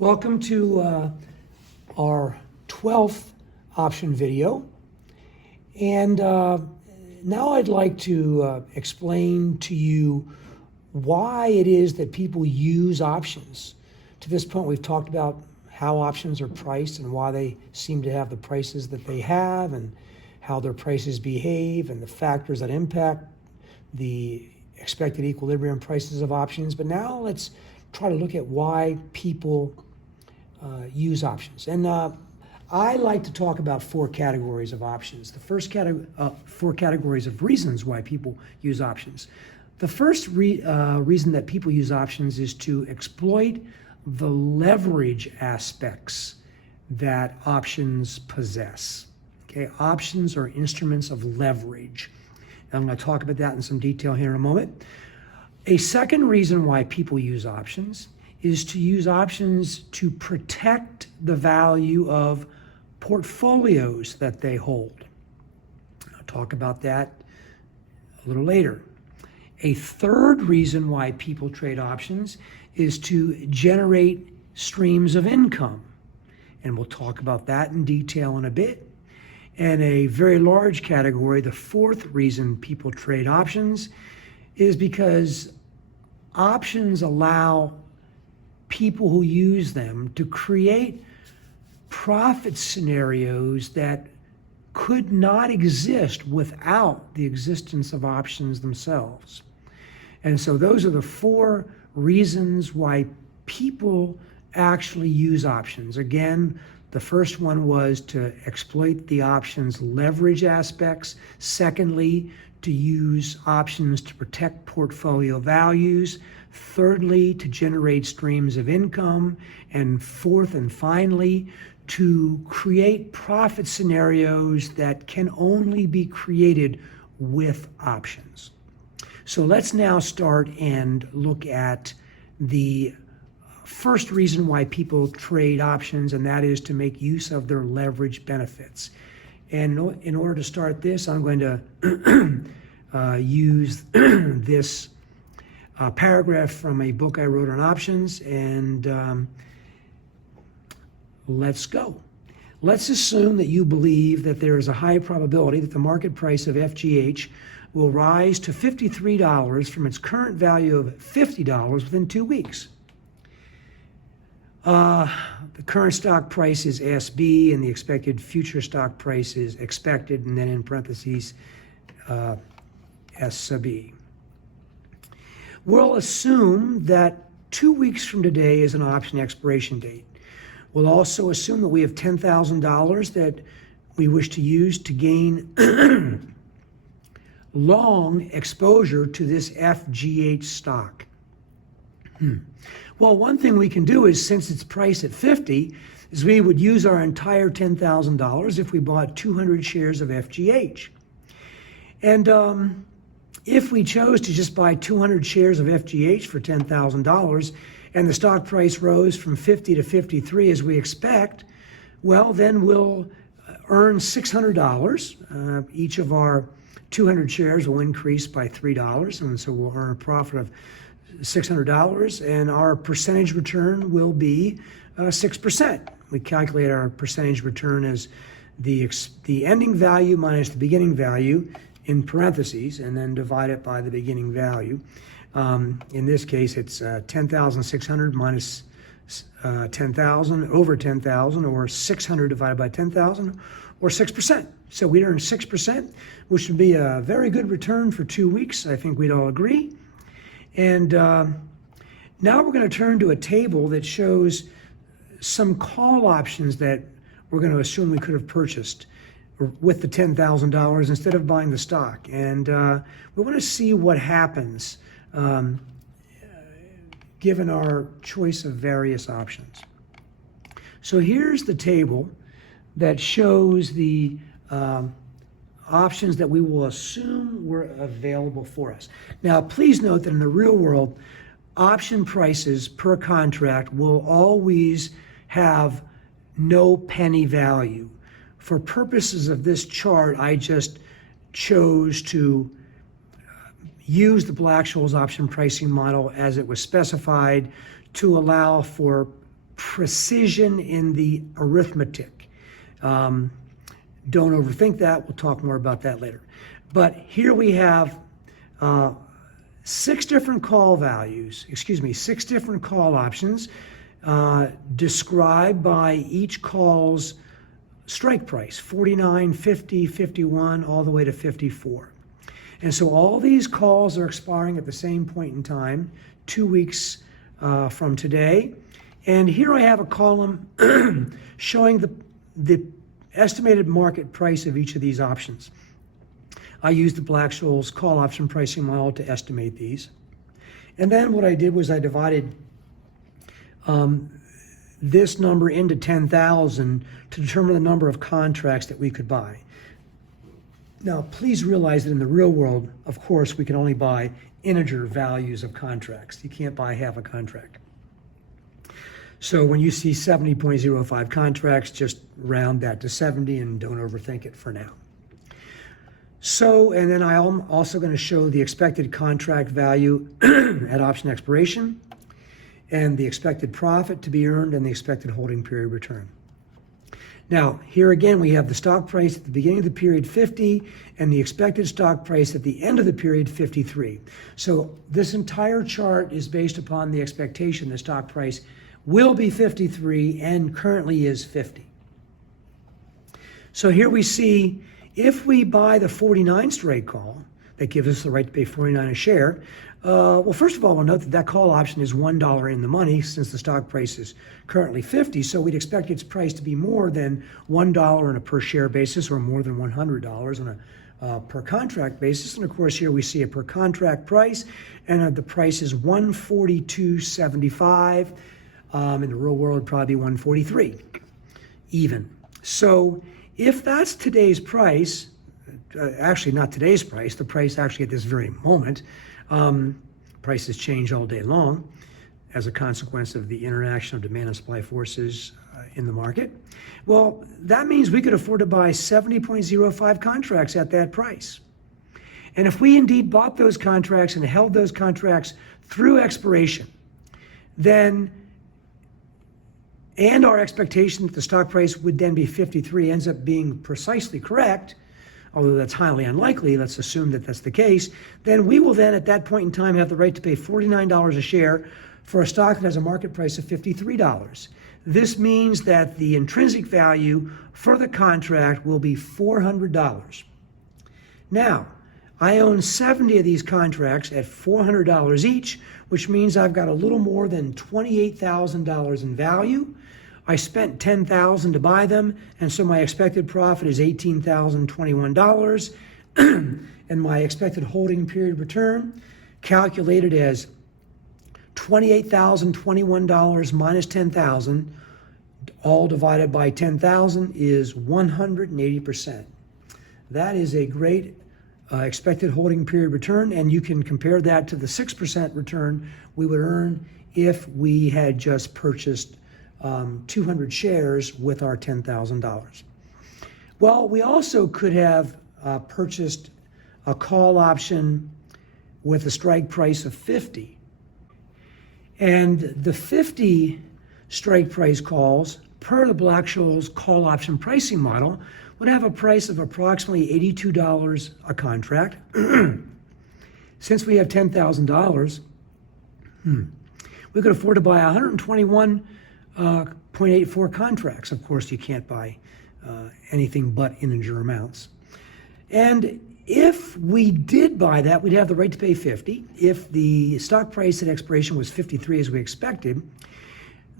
Welcome to our 12th option video. And now I'd like to explain to you why it is that people use options. To this point, we've talked about how options are priced and why they seem to have the prices that they have and how their prices behave and the factors that impact the expected equilibrium prices of options. But now let's try to look at why people use options. And I like to talk about four categories of options. The first four categories of reasons why people use options. The first reason that people use options is to exploit the leverage aspects that options possess. Okay, options are instruments of leverage. And I'm going to talk about that in some detail here in a moment. A second reason why people use options is to use options to protect the value of portfolios that they hold. I'll talk about that a little later. A third reason why people trade options is to generate streams of income. And we'll talk about that in detail in a bit. And a very large category, the fourth reason people trade options, is because options allow people who use them to create profit scenarios that could not exist without the existence of options themselves. And so those are the four reasons why people actually use options. Again, the first one was to exploit the options leverage aspects. Secondly, to use options to protect portfolio values. Thirdly, to generate streams of income. And fourth and finally, to create profit scenarios that can only be created with options. So let's now start and look at the first reason why people trade options, and that is to make use of their leverage benefits. And in order to start this, I'm going to use this paragraph from a book I wrote on options, and let's go. Let's assume that you believe that there is a high probability that the market price of FGH will rise to $53 from its current value of $50 within 2 weeks. The current stock price is SB, and the expected future stock price is expected, and then in parentheses, S sub E. We'll assume that 2 weeks from today is an option expiration date. We'll also assume that we have $10,000 that we wish to use to gain long exposure to this FGH stock. Well, one thing we can do is, since it's priced at 50, is we would use our entire $10,000 if we bought 200 shares of FGH. And if we chose to just buy 200 shares of FGH for $10,000 and the stock price rose from 50 to 53 as we expect, well, then we'll earn $600. Each of our 200 shares will increase by $3, and so we'll earn a profit of $600, and our percentage return will be 6%. We calculate our percentage return as the ending value minus the beginning value in parentheses, and then divide it by the beginning value. In this case, it's 10,600 minus 10,000 over 10,000, or 600 divided by 10,000, or 6%. So we'd earn 6%, which would be a very good return for 2 weeks. I think we'd all agree. And now we're going to turn to a table that shows some call options that we're going to assume we could have purchased with the $10,000 instead of buying the stock. And we want to see what happens given our choice of various options. So here's the table that shows the options that we will assume were available for us. Now, please note that in the real world, option prices per contract will always have no penny value. For purposes of this chart, I just chose to use the Black-Scholes option pricing model as it was specified to allow for precision in the arithmetic. Don't overthink that. We'll talk more about that later. But here we have 6 different call values, six different call options described by each call's strike price, 49, 50, 51, all the way to 54. And so all these calls are expiring at the same point in time, 2 weeks from today. And here I have a column showing the estimated market price of each of these options. I used the Black-Scholes call option pricing model to estimate these. And then what I did was I divided this number into 10,000 to determine the number of contracts that we could buy. Now, please realize that in the real world, of course, we can only buy integer values of contracts. You can't buy half a contract. So when you see 70.05 contracts, just round that to 70 and don't overthink it for now. So, and then I'm also going to show the expected contract value at option expiration, and the expected profit to be earned, and the expected holding period return. Now, here again, we have the stock price at the beginning of the period 50 and the expected stock price at the end of the period 53. So this entire chart is based upon the expectation the stock price will be 53 and currently is 50. So here we see if we buy the 49 strike call, that gives us the right to pay $49 a share. Well, first of all, we'll note that that call option is $1 in the money since the stock price is currently 50. So we'd expect its price to be more than $1 on a per share basis or more than $100 on a per contract basis. And of course, here we see a per contract price, and the price is $142.75. In the real world, it'd probably be $143 even. So if that's today's price, actually not today's price, the price actually at this very moment, prices change all day long as a consequence of the interaction of demand and supply forces in the market. Well, that means we could afford to buy 70.05 contracts at that price. And if we indeed bought those contracts and held those contracts through expiration, then, and our expectation that the stock price would then be 53 ends up being precisely correct, although that's highly unlikely, let's assume that that's the case, then we will then at that point in time have the right to pay $49 a share for a stock that has a market price of $53. This means that the intrinsic value for the contract will be $400. Now, I own 70 of these contracts at $400 each, which means I've got a little more than $28,000 in value. I spent $10,000 to buy them, and so my expected profit is $18,021, and my expected holding period return, calculated as $28,021 minus $10,000, all divided by 10,000, is 180%. That is a great expected holding period return, and you can compare that to the 6% return we would earn if we had just purchased 200 shares with our $10,000. Well, we also could have purchased a call option with a strike price of 50. And the 50 strike price calls per the Black-Scholes call option pricing model would have a price of approximately $82 a contract. Since we have $10,000, we could afford to buy 121.84 contracts. Of course, you can't buy anything but integer amounts. And if we did buy that, we'd have the right to pay 50. If the stock price at expiration was 53 as we expected,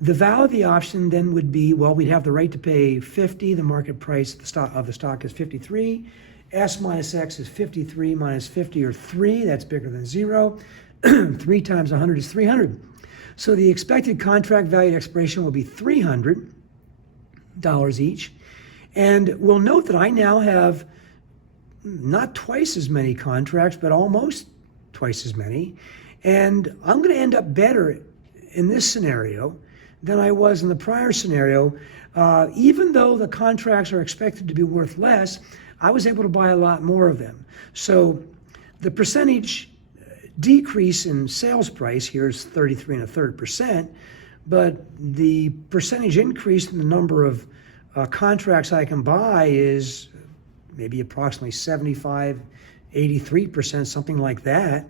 the value of the option then would be, well, we'd have the right to pay 50. The market price of the stock is 53. S minus X is 53 minus 50, or 3. That's bigger than 0. 3 times 100 is 300. So the expected contract value at expiration will be $300 each. And we'll note that I now have not twice as many contracts, but almost twice as many. And I'm going to end up better in this scenario than I was in the prior scenario. Even though the contracts are expected to be worth less, I was able to buy a lot more of them. So the percentage decrease in sales price here is 33 1/3%, but the percentage increase in the number of contracts I can buy is maybe approximately 75, 83%, something like that.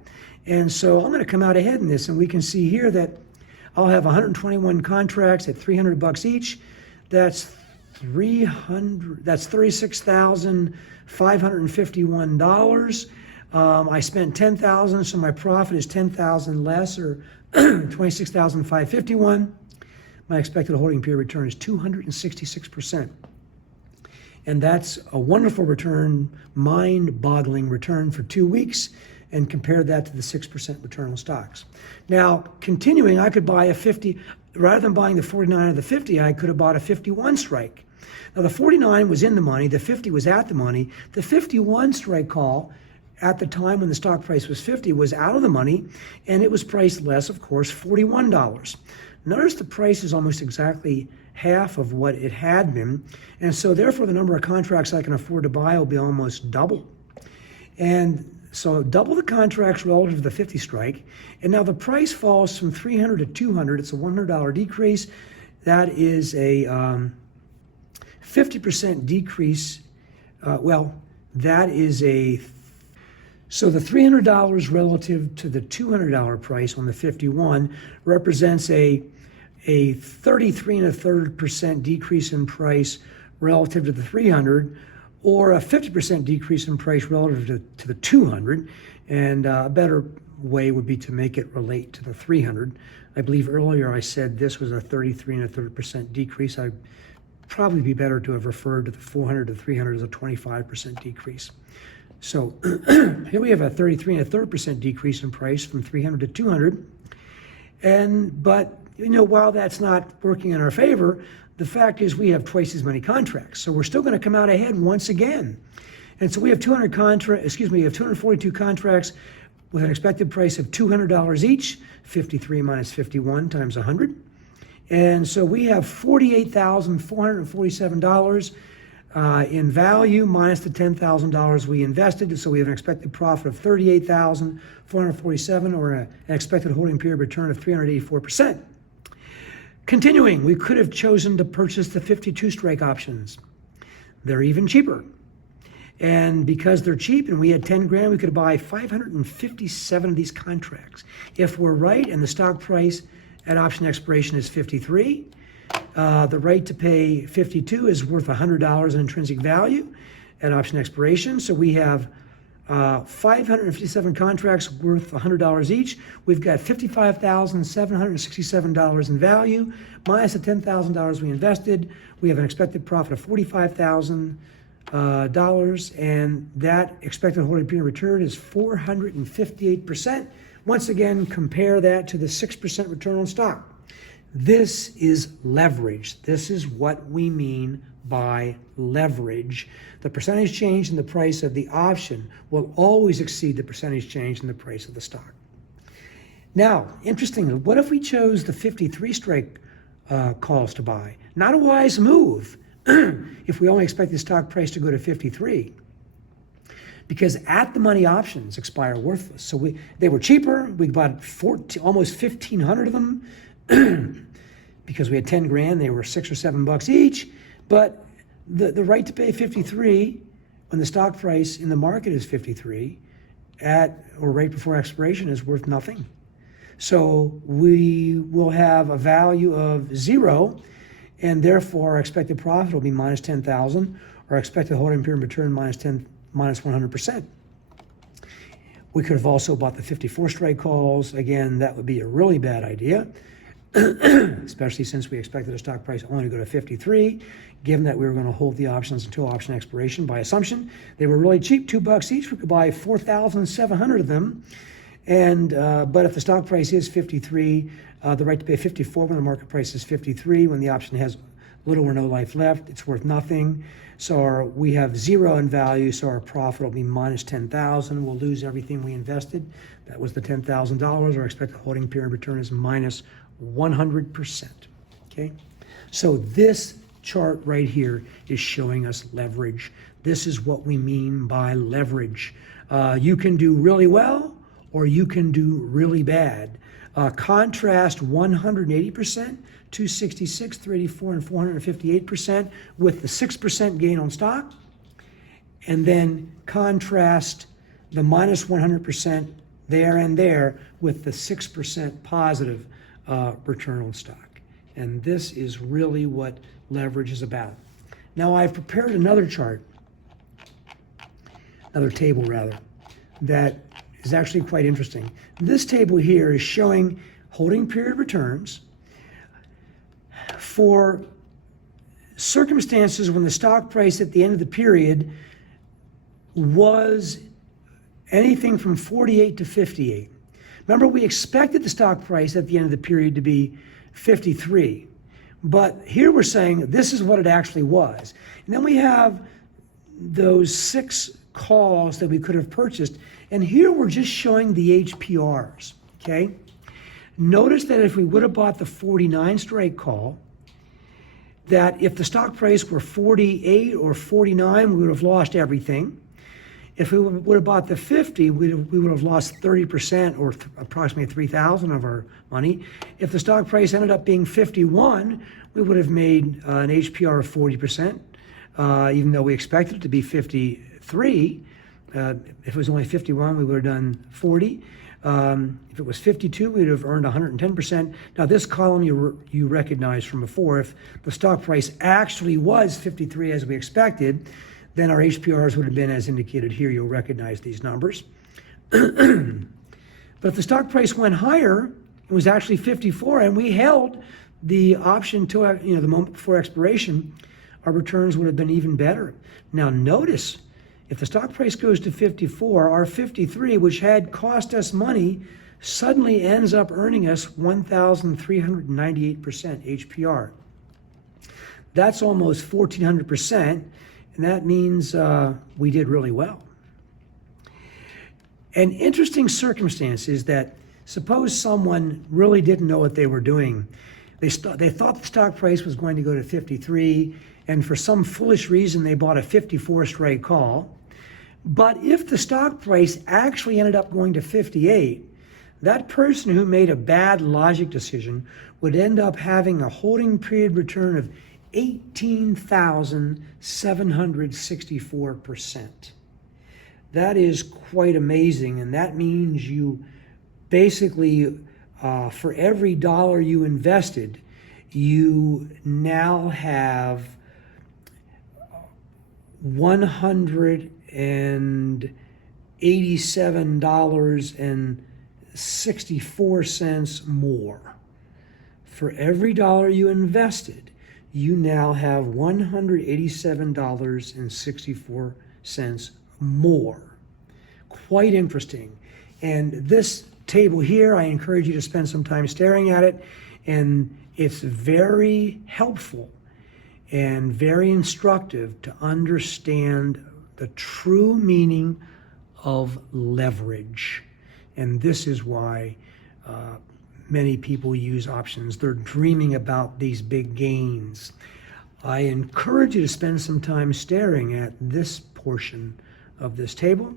And so I'm going to come out ahead in this, and we can see here that I'll have 121 contracts at $300 each. That's $36,551. I spent $10,000, so my profit is $10,000 less, or $26,551. My expected holding period return is 266%. And that's a wonderful return, mind-boggling return for 2 weeks, and compare that to the 6% return on stocks. Now, continuing, I could buy a 50, rather than buying the 49 or the 50, I could have bought a 51 strike. Now, the 49 was in the money, the 50 was at the money. The 51 strike call at the time when the stock price was 50 was out of the money, and it was priced less, of course, $41. Notice the price is almost exactly half of what it had been, and so therefore the number of contracts I can afford to buy will be almost double. And so double the contracts relative to the 50 strike, and now the price falls from 300 to 200. It's a $100 decrease. That is a 50% decrease. So the $300 relative to the $200 price on the 51 represents a 33.33% decrease in price relative to the 300, or a 50% decrease in price relative to the 200. And a better way would be to make it relate to the 300. I believe earlier I said this was a 33.33% decrease. I'd probably be better to have referred to the 400 to 300 as a 25% decrease. So here we have a 33.33% decrease in price from 300 to 200. But while that's not working in our favor, the fact is we have twice as many contracts. So we're still going to come out ahead once again. And so we have 242 contracts with an expected price of $200 each, 53 minus 51 times 100. And so we have $48,447 in value minus the $10,000 we invested. So we have an expected profit of $38,447, or an expected holding period return of 384%. Continuing, we could have chosen to purchase the 52 strike options. They're even cheaper. And because they're cheap and we had 10 grand, we could buy 557 of these contracts. If we're right and the stock price at option expiration is 53, the right to pay 52 is worth $100 in intrinsic value at option expiration. So we have 557 contracts worth $100 each. We've got $55,767 in value, minus the $10,000 we invested. We have an expected profit of $45,000, and that expected holding period return is 458%. Once again, compare that to the 6% return on stock. This is leverage. This is what we mean by leverage. The percentage change in the price of the option will always exceed the percentage change in the price of the stock. Now, interestingly, what if we chose the 53 strike calls to buy? Not a wise move if we only expect the stock price to go to 53, because at the money options expire worthless. So they were cheaper. We bought almost 1,500 of them because we had 10 grand. They were $6 or $7 each. But the right to pay 53 when the stock price in the market is 53 at or right before expiration is worth nothing. So we will have a value of 0, and therefore our expected profit will be minus 10,000. Our expected holding period return minus 100%. We could have also bought the 54 strike calls. Again, that would be a really bad idea, especially since we expected the stock price only to go to 53, given that we were going to hold the options until option expiration by assumption. They were really cheap, $2 each. We could buy 4,700 of them. And but if the stock price is 53, the right to pay 54 when the market price is 53, when the option has little or no life left, it's worth nothing. So we have 0 in value, so our profit will be minus 10,000. We'll lose everything we invested. That was the $10,000. Our expected holding period return is minus 100%. Okay, so this chart right here is showing us leverage. This is what we mean by leverage. You can do really well, or you can do really bad. Contrast 180%, 266, 384, and 458% with the 6% gain on stock. And then contrast the minus 100% there and there with the 6% positive return on stock. And this is really what leverage is about. Now I've prepared another chart, another table rather, that is actually quite interesting. This table here is showing holding period returns for circumstances when the stock price at the end of the period was anything from 48 to 58. Remember, we expected the stock price at the end of the period to be 53. But here we're saying this is what it actually was. And then we have those 6 calls that we could have purchased. And here we're just showing the HPRs, okay? Notice that if we would have bought the 49 strike call, that if the stock price were 48 or 49, we would have lost everything. If we would have bought the 50, we would have lost 30% or approximately 3,000 of our money. If the stock price ended up being 51, we would have made an HPR of 40%, even though we expected it to be 53. If it was only 51, we would have done 40. If it was 52, we would have earned 110%. Now, this column you recognize from before. If the stock price actually was 53 as we expected, then our HPRs would have been as indicated here. You'll recognize these numbers. But if the stock price went higher, it was actually 54, and we held the option to the moment before expiration, our returns would have been even better. Now notice, if the stock price goes to 54, our 53, which had cost us money, suddenly ends up earning us 1,398% HPR. That's almost 1,400%. And that means we did really well. An interesting circumstance is that suppose someone really didn't know what they were doing. They thought the stock price was going to go to 53, and for some foolish reason they bought a 54 strike call. But if the stock price actually ended up going to 58, that person who made a bad logic decision would end up having a holding period return of 18,764%. That is quite amazing, and that means you basically, for every dollar you invested, you now have $187.64 more. For every dollar you invested, you now have $187.64 more. Quite interesting. And this table here, I encourage you to spend some time staring at it, and it's very helpful and very instructive to understand the true meaning of leverage. And this is why many people use options. They're dreaming about these big gains. I encourage you to spend some time staring at this portion of this table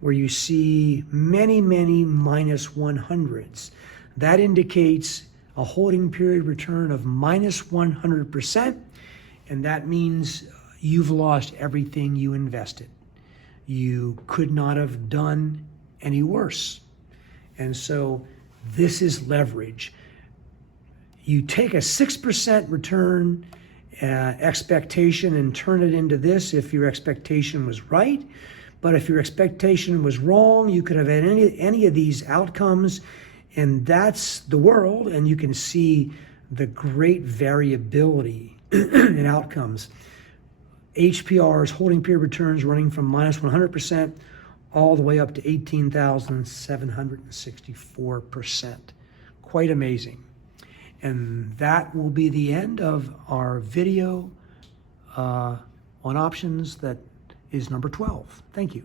where you see many, many minus 100s. That indicates a holding period return of minus 100%, and that means you've lost everything you invested. You could not have done any worse. And so this is leverage. You take a 6% return expectation and turn it into this if your expectation was right. But if your expectation was wrong, you could have had any of these outcomes, and that's the world, and you can see the great variability in outcomes. HPRs, holding period returns, running from minus 100% all the way up to 18,764%. Quite amazing. And that will be the end of our video on options. That is number 12. Thank you.